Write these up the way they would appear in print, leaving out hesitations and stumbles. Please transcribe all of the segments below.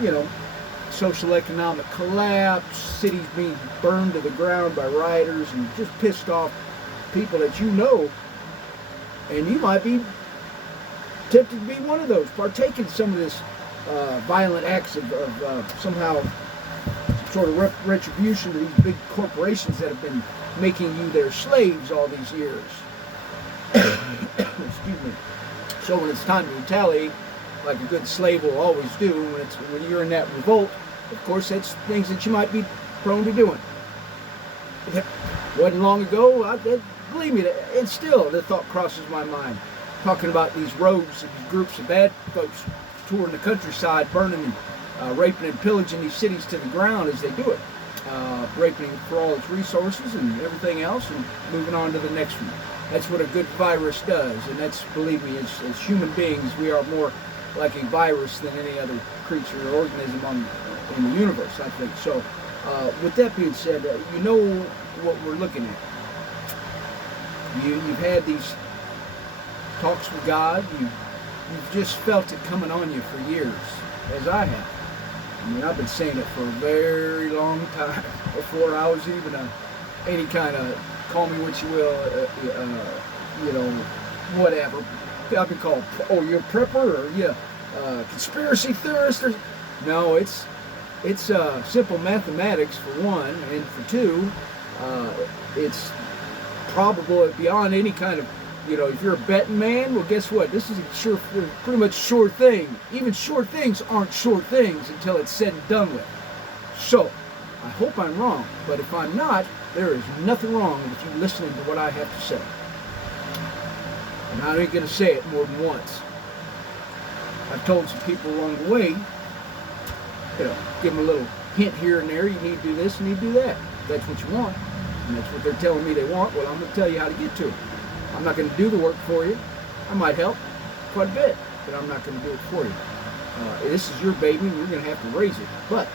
you know, social economic collapse, cities being burned to the ground by rioters, and just pissed off people that you know, and you might be tempted to be one of those, partake in some of this violent acts of somehow sort of retribution to these big corporations that have been making you their slaves all these years. Excuse me. So when it's time to retaliate, like a good slave will always do, when you're in that revolt, of course, that's things that you might be prone to doing. It wasn't long ago, believe me, and still the thought crosses my mind, talking about these rogues, these groups of bad folks touring the countryside, burning and raping and pillaging these cities to the ground as they do it, raping for all its resources and everything else, and moving on to the next one. That's what a good virus does, and that's, believe me, as human beings, we are more like a virus than any other creature or organism in the universe, I think. So, with that being said, you know what we're looking at. You've had these talks with God. You've just felt it coming on you for years, as I have. I mean, I've been saying it for a very long time, before I was even any kind of, call me what you will, you know, whatever. I've been called, oh, you're a prepper, or you conspiracy theorist, or no, it's simple mathematics for one, and for two, it's probable beyond any kind of, you know, if you're a betting man, well, guess what? This is a pretty much sure thing. Even sure things aren't sure things until it's said and done with. So, I hope I'm wrong, but if I'm not, there is nothing wrong with you listening to what I have to say. And I ain't going to say it more than once. I've told some people along the way, you know, give them a little hint here and there, you need to do this, you need to do that. If that's what you want, and that's what they're telling me they want, well, I'm going to tell you how to get to it. I'm not going to do the work for you. I might help quite a bit, but I'm not going to do it for you. This is your baby, and you're going to have to raise it. But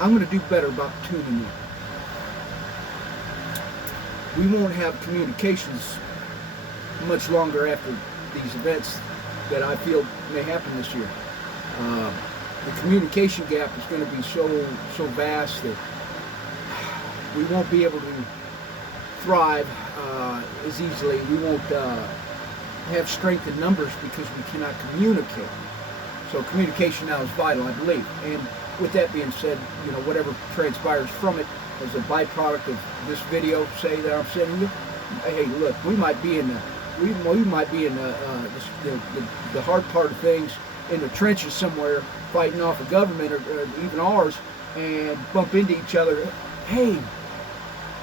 I'm going to do better about tuning in. We won't have communications much longer after these events that I feel may happen this year. The communication gap is going to be so vast that we won't be able to thrive as easily. We won't have strength in numbers because we cannot communicate. So communication now is vital, I believe. And with that being said, you know, whatever transpires from it as a byproduct of this video, say, that I'm sending you, hey, look, we might be in the hard part of things, in the trenches somewhere, fighting off a government or even ours, and bump into each other. Hey,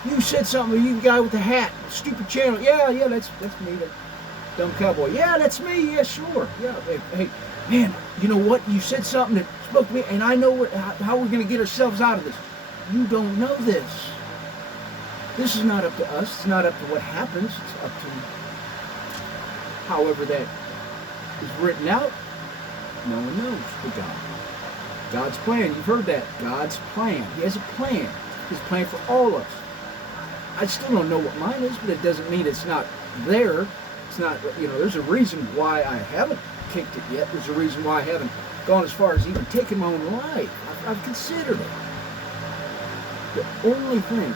you said something, you guy with the hat, stupid channel. Yeah, that's me, that dumb cowboy. Yeah, that's me. Yeah, sure. Yeah, hey, man, you know what? You said something that spoke to me, and I know how we're going to get ourselves out of this. You don't know this. This is not up to us. It's not up to what happens. It's up to however that is written out. No one knows but God. God's plan. You've heard that. God's plan. He has a plan. His plan for all of us. I still don't know what mine is, but it doesn't mean it's not there. It's not, you know, there's a reason why I haven't kicked it yet. There's a reason why I haven't gone as far as even taking my own life. I've considered it. The only thing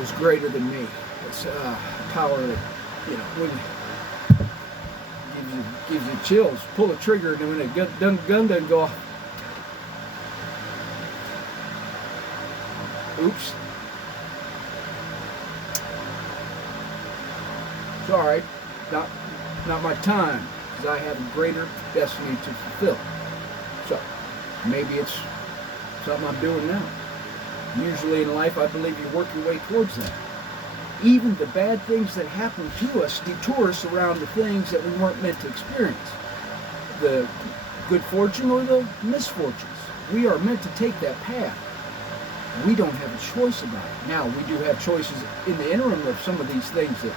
is greater than me. It's power that, you know, when gives you chills. Pull the trigger, and when a gun doesn't go off. Oops. Sorry, not my time, because I have a greater destiny to fulfill. So, maybe it's something I'm doing now. Usually in life, I believe you work your way towards that. Even the bad things that happen to us detour us around the things that we weren't meant to experience. The good fortune or the misfortunes. We are meant to take that path. We don't have a choice about it. Now, we do have choices in the interim of some of these things that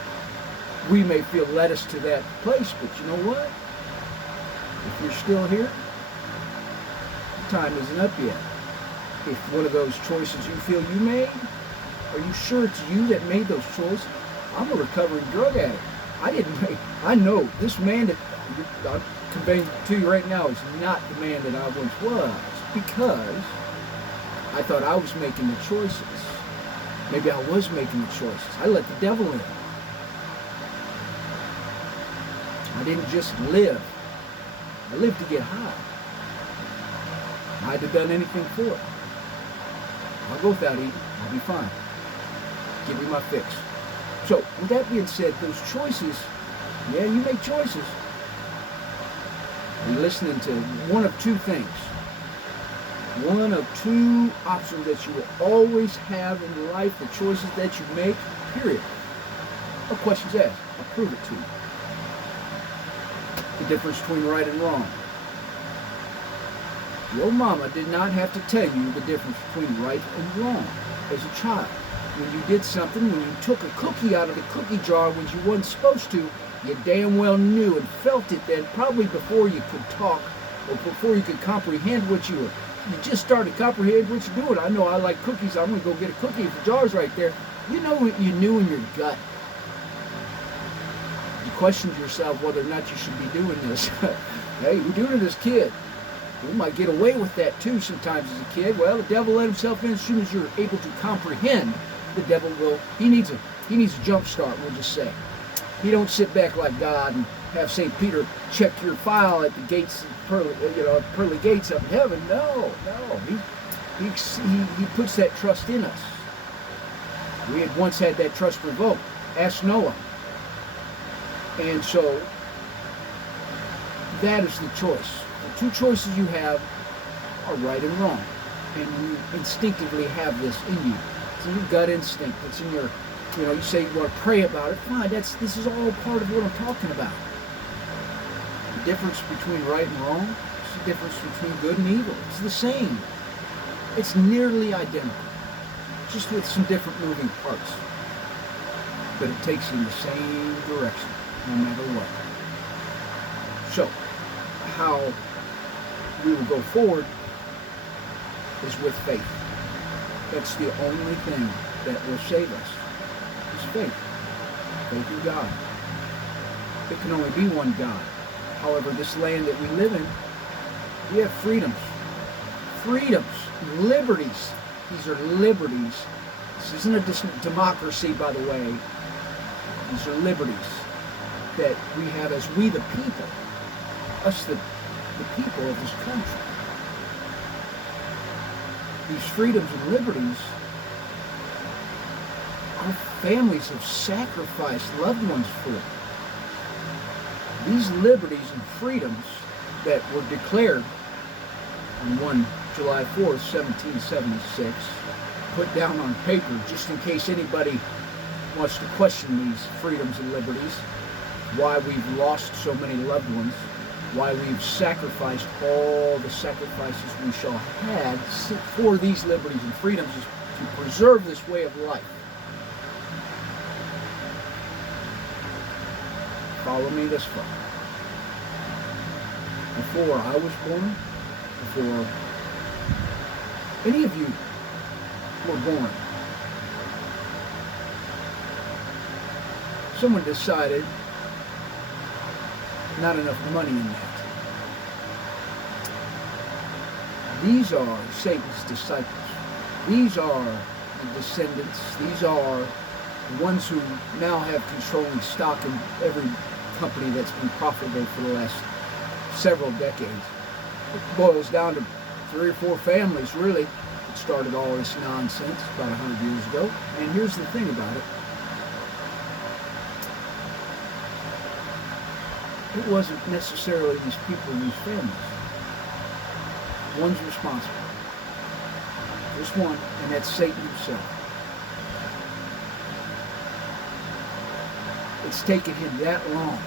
we may feel led us to that place, but you know what? If you're still here, the time isn't up yet. if one of those choices you feel you made, are you sure it's you that made those choices? I'm a recovering drug addict. I know this man that I'm conveying to you right now is not the man that I once was, because I thought I was making the choices. Maybe I was making the choices. I let the devil in. I didn't just live. I lived to get high. I'd have done anything for it. I'll go without eating. I'll be fine. Give me my fix. So, with that being said, those choices, yeah, you make choices. You're listening to one of two things. One of two options that you will always have in life, the choices that you make, period. No questions asked. I'll prove it to you. The difference between right and wrong. Your mama did not have to tell you the difference between right and wrong as a child. When you did something, when you took a cookie out of the cookie jar when you weren't supposed to, you damn well knew and felt it then, probably before you could talk or before you could comprehend what you just started to comprehend what you're doing. I know I like cookies. I'm going to go get a cookie if the jar's right there. You know what you knew in your gut. You questioned yourself whether or not you should be doing this. Hey, we're doing it as a kid. We might get away with that too sometimes as a kid. Well, the devil let himself in as soon as you're able to comprehend. The devil will. He needs a jump start. We'll just say. He don't sit back like God and have St. Peter check your file at the gates, pearly gates up in heaven. No. He puts that trust in us. We had once had that trust revoked. Ask Noah. And so that is the choice. The two choices you have are right and wrong. And you instinctively have this in you. It's in your gut instinct. It's in your, you say you want to pray about it. Fine, this is all part of what I'm talking about. The difference between right and wrong is the difference between good and evil. It's the same. It's nearly identical. Just with some different moving parts. But it takes you in the same direction, no matter what. So, how we will go forward is with faith. That's the only thing that will save us, is faith. Faith in God. There can only be one God. However, this land that we live in, we have freedoms. Freedoms. Liberties. These are liberties. This isn't a democracy, by the way. These are liberties that we have as we the people. Us the people of this country. These freedoms and liberties, our families have sacrificed loved ones for. These liberties and freedoms that were declared on July 4th, 1776, put down on paper just in case anybody wants to question these freedoms and liberties, why we've lost so many loved ones, why we've sacrificed all the sacrifices we shall have for these liberties and freedoms is to preserve this way of life. Follow me this far. Before I was born, before any of you were born, someone decided not enough money in that. These are Satan's disciples. These are the descendants. These are the ones who now have controlling stock in every company that's been profitable for the last several decades. It boils down to 3 or 4 families, really, that started all this nonsense about 100 years ago. And here's the thing about it. It wasn't necessarily these people in these families. One's responsible. Just one, and that's Satan himself. It's taken him that long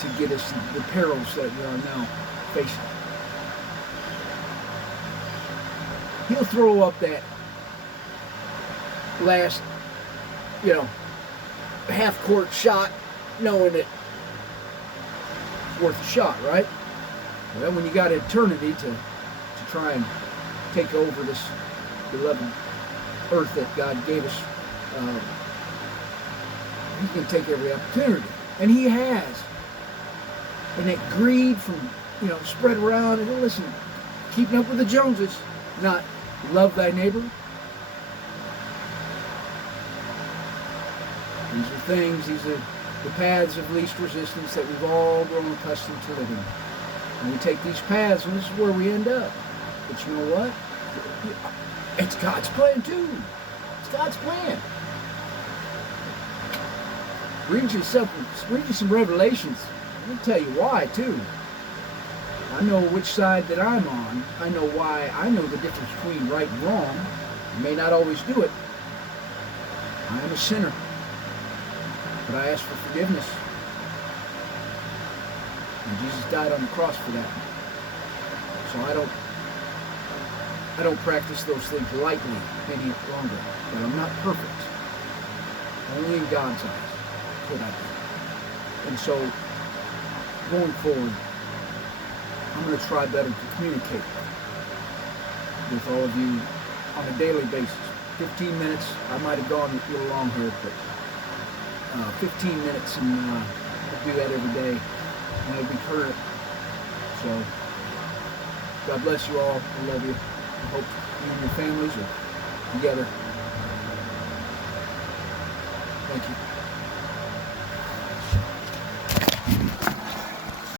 to get us the perils that we are now facing. He'll throw up that last, half-court shot, knowing that it's worth a shot, right? Well, when you got eternity to try and take over this beloved earth that God gave us. He can take every opportunity, and he has. And that greed from, spread around. And listen, keeping up with the Joneses, not love thy neighbor. These are the paths of least resistance that we've all grown accustomed to living. And we take these paths, and this is where we end up. But you know what? It's God's plan too. It's God's plan. Read you some Revelations. Let me tell you why too. I know which side that I'm on. I know why. I know the difference between right and wrong. I may not always do it. I am a sinner. But I ask for forgiveness. And Jesus died on the cross for that. So I don't practice those things lightly any longer. But I'm not perfect. Only in God's eyes could I be. And so, going forward, I'm going to try better to communicate with all of you on a daily basis. 15 minutes, I might have gone a little long here, but 15 minutes, and I'll do that every day, and it'll be current. So, God bless you all. I love you. I hope you and your families are together. Thank you.